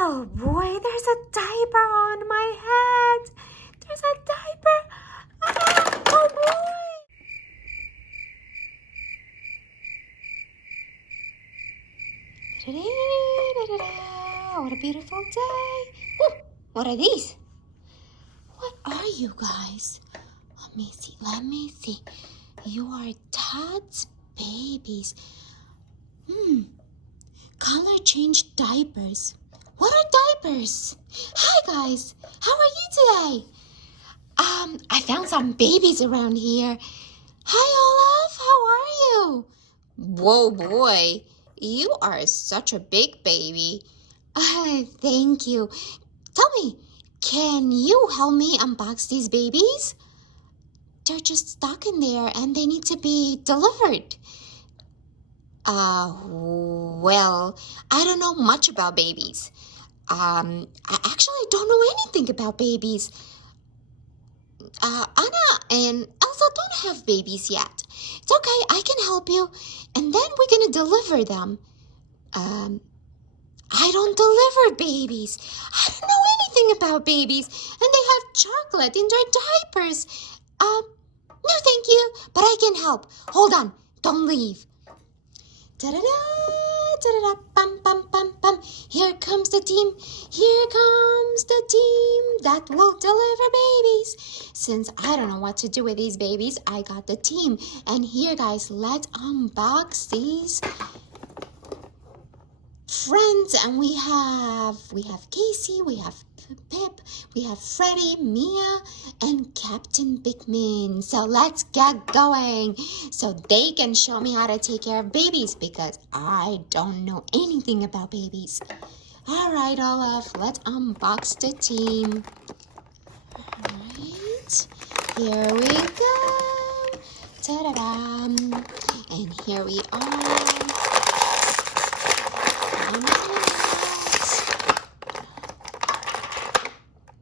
Oh boy, there's a diaper on my head. There's a diaper. Ah, oh boy. Da-da-da-da-da. What a beautiful day. Ooh, what are these? What are you guys? Let me see. You are Tots babies. Color change diapers. What are diapers? Hi guys, how are you today? I found some babies around here. Hi Olaf, how are you? Whoa boy, you are such a big baby. Thank you. Tell me, can you help me unbox these babies? They're just stuck in there and they need to be delivered. Well, I don't know much about babies. I actually don't know anything about babies. Anna and Elsa don't have babies yet. It's okay, I can help you. And then we're gonna deliver them. I don't deliver babies. I don't know anything about babies. And they have chocolate in their diapers. No thank you, but I can help. Hold on, don't leave. Da-da-da, da-da-da, bum, bum, bum, bum. Here comes the team. Here comes the team that will deliver babies. Since I don't know what to do with these babies, I got the team. And here, guys, let's unbox these friends. And we have Casey, we have Pip, we have Freddie, Mia, and Captain Bigman. So let's get going so they can show me how to take care of babies because I don't know anything about babies. All right, Olaf, let's unbox the team. All right, here we go. Ta-da-da. And here we are.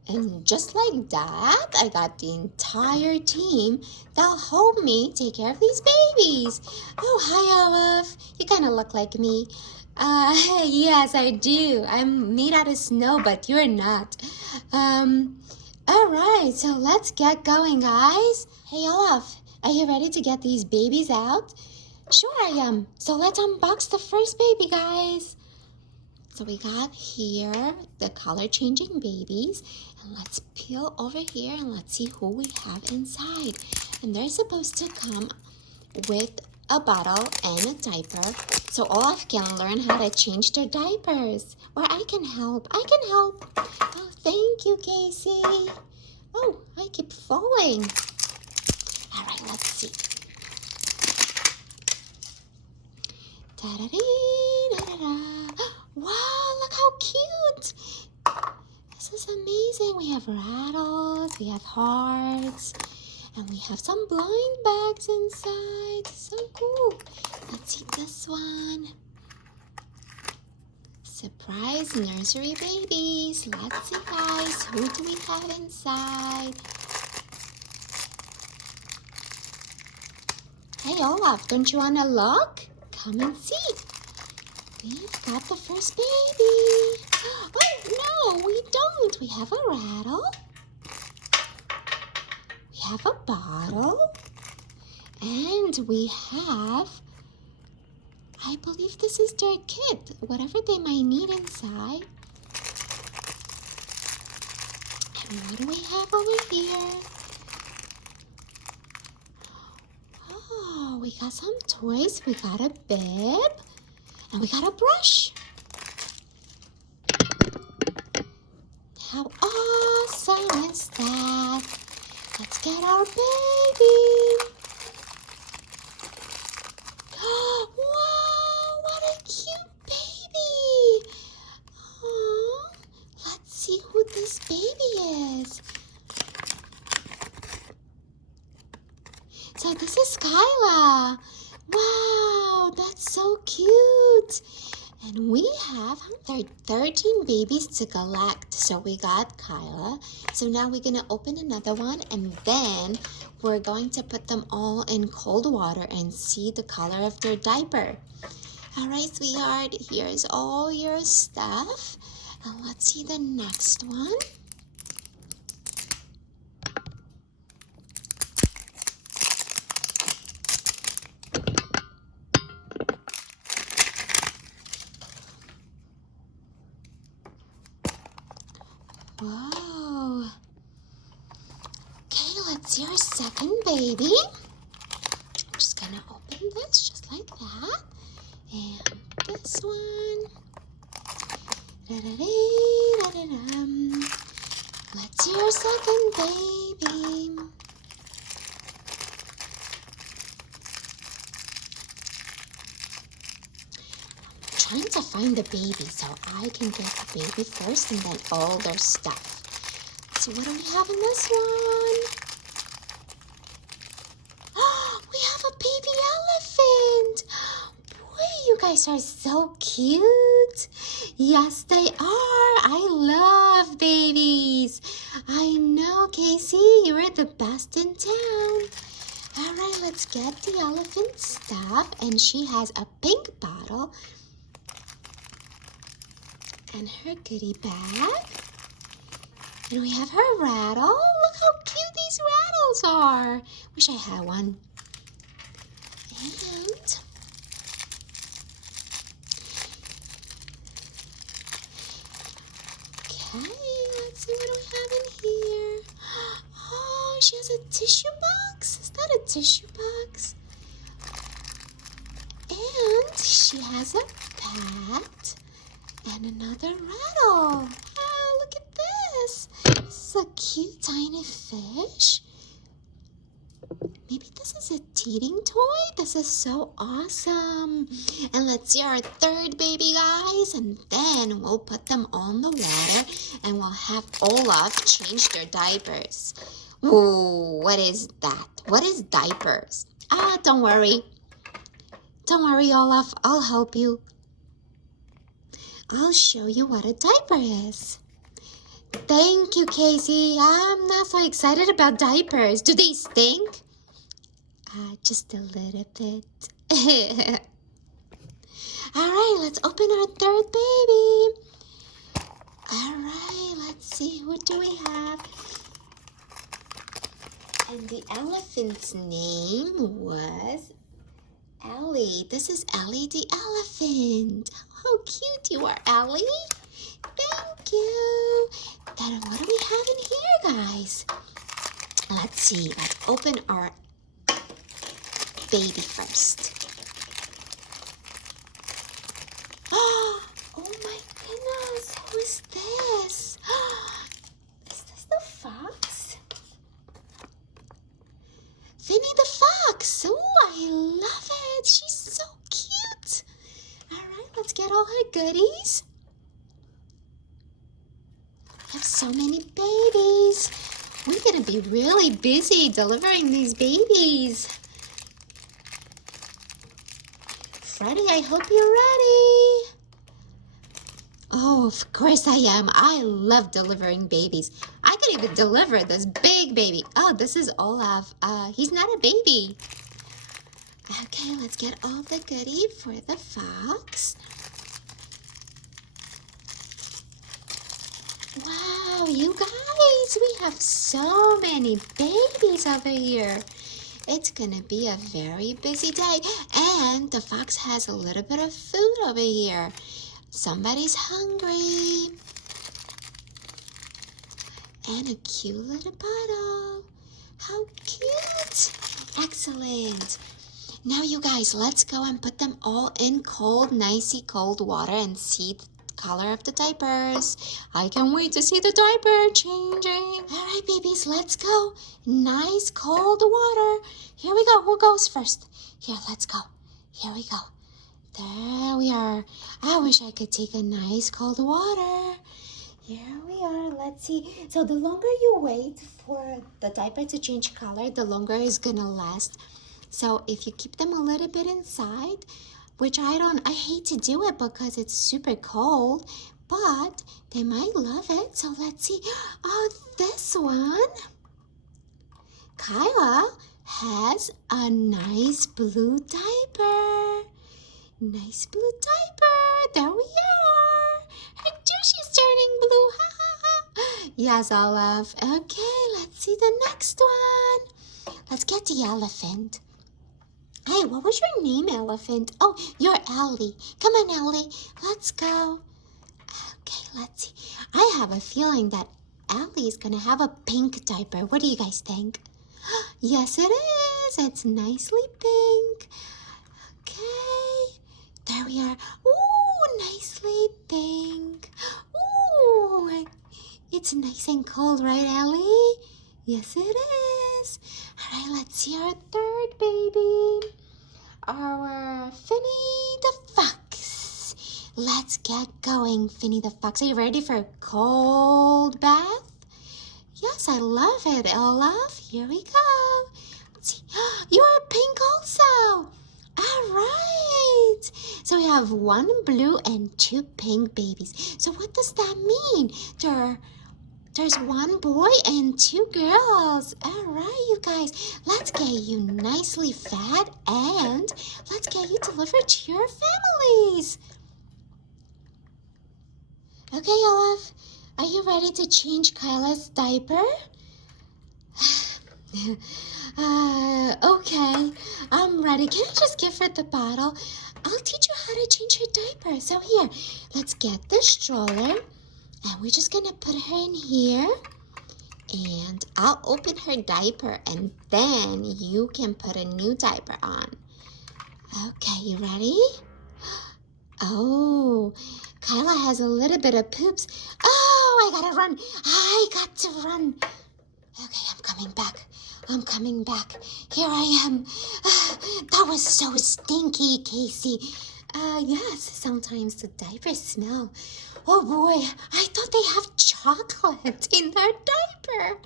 And just like that, I got the entire team that'll help me take care of these babies. Oh, hi, Olaf. You kind of look like me. Yes, I do. I'm made out of snow, but you're not. All right, so let's get going, guys. Hey, Olaf, are you ready to get these babies out? Sure, I am. So let's unbox the first baby, guys. So we got here the color-changing babies. And let's peel over here and let's see who we have inside. And they're supposed to come with a bottle and a diaper. So Olaf can learn how to change their diapers. Or I can help. Oh, thank you, Casey. Oh, I keep falling. All right, let's see. Da-da-dee-da-da-da. Wow, look how cute. This is amazing. We have rattles, we have hearts, and we have some blind bags inside. So cool. Let's see this one. Surprise nursery babies. Let's see, guys. Who do we have inside? Hey, Olaf, don't you want to look? Come and see. We've got the first baby. Oh, no, we don't. We have a rattle. We have a bottle. And we have, I believe this is their kit, whatever they might need inside. And what do we have over here? Oh, we got some toys. We got a bib. And we got a brush. How awesome is that? Let's get our baby. Wow, what a cute baby. Aww. Let's see who this baby is. So this is Kyla. Wow, that's so cute. And we have 13 babies to collect. So we got Kyla. So now we're going to open another one. And then we're going to put them all in cold water and see the color of their diaper. All right, sweetheart. Here's all your stuff. And let's let's see the next one. Whoa. Okay, let's see our second baby. I'm just gonna open this just like that. And this one. Da-da-dee-da-da-dum. Let's see our second baby. I'm trying to find the baby so I can get the baby first and then all their stuff. Let's see, what do we have in this one? Oh, we have a baby elephant. Boy, you guys are so cute. Yes, they are. I love babies. I know, Casey, you're the best in town. All right, let's get the elephant stuff. And she has a pink bottle and her goodie bag. And we have her rattle. Look how cute these rattles are. Wish I had one. And okay, let's see what we have in here. Oh, she has a tissue box. Is that a tissue box? And she has a bat and another rattle. Oh, look at this. This is a cute tiny fish. Maybe this is a teething toy. This is so awesome. And let's see our third baby, guys. And then we'll put them on the water and we'll have Olaf change their diapers. Ooh, what is that? What is diapers? Don't worry. Don't worry, Olaf. I'll help you. I'll show you what a diaper is. Thank you, Casey. I'm not so excited about diapers. Do they stink? Just a little bit. All right, let's open our third baby. All right, let's see. What do we have? And the elephant's name was Ellie. This is Ellie the elephant. How cute you are, Ellie. Thank you. Then what do we have in here, guys? Let's see. Let's open our baby first. Oh my goodness. Who is this? Is this the fox? Finny the fox. Oh, I love it. She's so cute. All right, let's get all her goodies. We have so many babies. We're going to be really busy delivering these babies. Freddie, I hope you're ready. Oh, of course I am. I love delivering babies. I could even deliver this big baby. Oh, this is Olaf. He's not a baby. Okay, let's get all the goodie for the fox. Wow, you guys, we have so many babies over here. It's gonna be a very busy day. And the fox has a little bit of food over here. Somebody's hungry. And a cute little bottle. How cute. Excellent. Now you guys, let's go and put them all in cold, nicey cold water and see the color of the diapers. I can't wait to see the diaper changing. All right, babies, let's go. Nice cold water. Here we go. Who goes first? Here, let's go. Here we go. There we are. I wish I could take a nice cold water. Here we are. Let's see. So the longer you wait for the diaper to change color, the longer it's gonna last. So if you keep them a little bit inside, which I hate to do it because it's super cold, but they might love it. So let's see. Oh, this one. Kyla has a nice blue diaper. Nice blue diaper. There we are. Her douche is turning blue. Yes, Olaf. Okay, let's see the next one. Let's get the elephant. Hey, what was your name, elephant? Oh, you're Ellie. Come on, Ellie. Let's go. Okay, let's see. I have a feeling that Ellie's gonna have a pink diaper. What do you guys think? Yes, it is. It's nicely pink. Okay, there we are. Ooh, nicely pink. Ooh, it's nice and cold, right, Ellie? Yes, it is. All right, let's see our third baby. Our Finny the Fox. Let's get going, Finny the Fox. Are you ready for a cold bath? Yes, I love it, Olaf. Here we go. Let's see. You are pink also. All right. So we have one blue and two pink babies. So what does that mean? There's one boy and two girls. All right, you guys. Let's get you nicely fed and let's get you delivered to your families. Okay, Olaf. Are you ready to change Kyla's diaper? Okay, I'm ready. Can I just give her the bottle? I'll teach you how to change her diaper. So here, let's get the stroller. And we're just gonna put her in here. And I'll open her diaper and then you can put a new diaper on. Okay, you ready? Oh, Kyla has a little bit of poops. Oh, I gotta run. I got to run. Okay, I'm coming back. I'm coming back. Here I am. That was so stinky, Casey. Yes, sometimes the diapers smell. Oh boy, I thought they have chocolate in their diaper.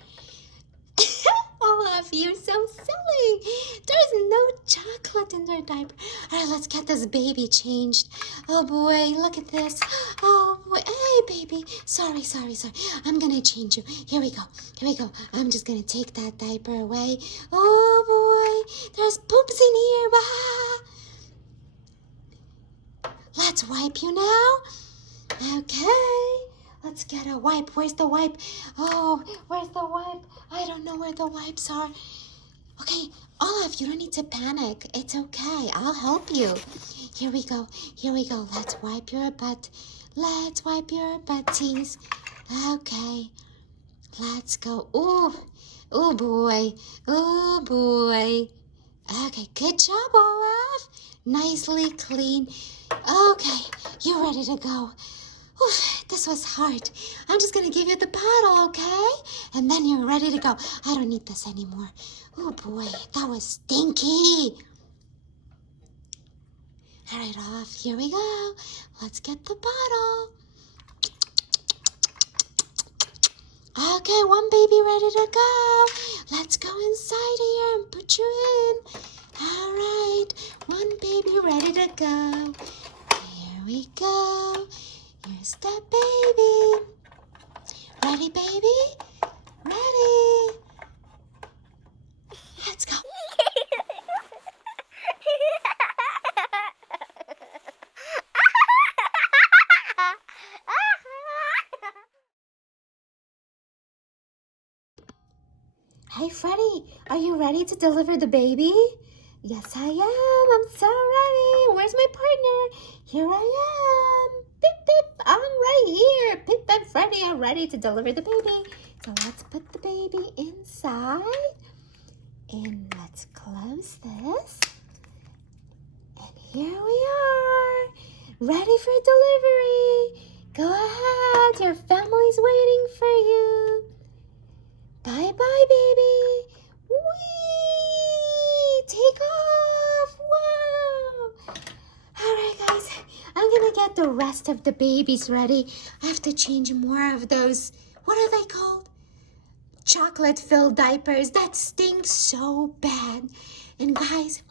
Olaf, you're so silly. There's no chocolate in their diaper. All right, let's get this baby changed. Oh boy, look at this. Oh boy, hey baby. Sorry. I'm gonna change you. Here we go. I'm just gonna take that diaper away. Oh boy, there's poops in here. Let's wipe you now. Okay. Let's get a wipe. Where's the wipe? Oh, where's the wipe? I don't know where the wipes are. Okay, Olaf, you don't need to panic. It's okay. I'll help you. Here we go. Let's wipe your butt. Let's wipe your butties. Okay. Let's go. Oh boy. Okay, good job, Olaf. Nicely clean. Okay, you're ready to go. Oof, this was hard. I'm just going to give you the bottle, okay? And then you're ready to go. I don't need this anymore. Oh, boy, that was stinky. All right, Olaf, here we go. Let's get the bottle. Okay, one baby ready to go. Let's go inside here and put you in. All right, one baby ready to go. Here we go. Here's the baby. Ready, baby? Ready. Let's go. Hey, Freddie, are you ready to deliver the baby? Yes, I am. I'm so ready. Where's my partner? Here I am. Beep, beep. I'm right here. Beep, beep, Freddie, I'm ready to deliver the baby. So let's put the baby inside. And let's close this. And here we are. Ready for delivery. Go ahead. Your family's waiting for you. Bye-bye, baby. Whee! Take off. Wow. All right, guys. I'm going to get the rest of the babies ready. I have to change more of those. What are they called? Chocolate-filled diapers. That stinks so bad. And guys,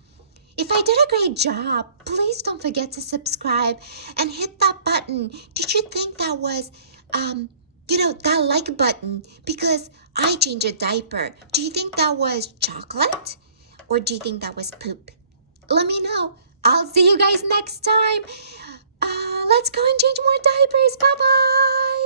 if I did a great job, please don't forget to subscribe and hit that button. Did you think that was, that like button? Because I changed a diaper. Do you think that was chocolate? Or do you think that was poop? Let me know. I'll see you guys next time. Let's go and change more diapers. Bye-bye.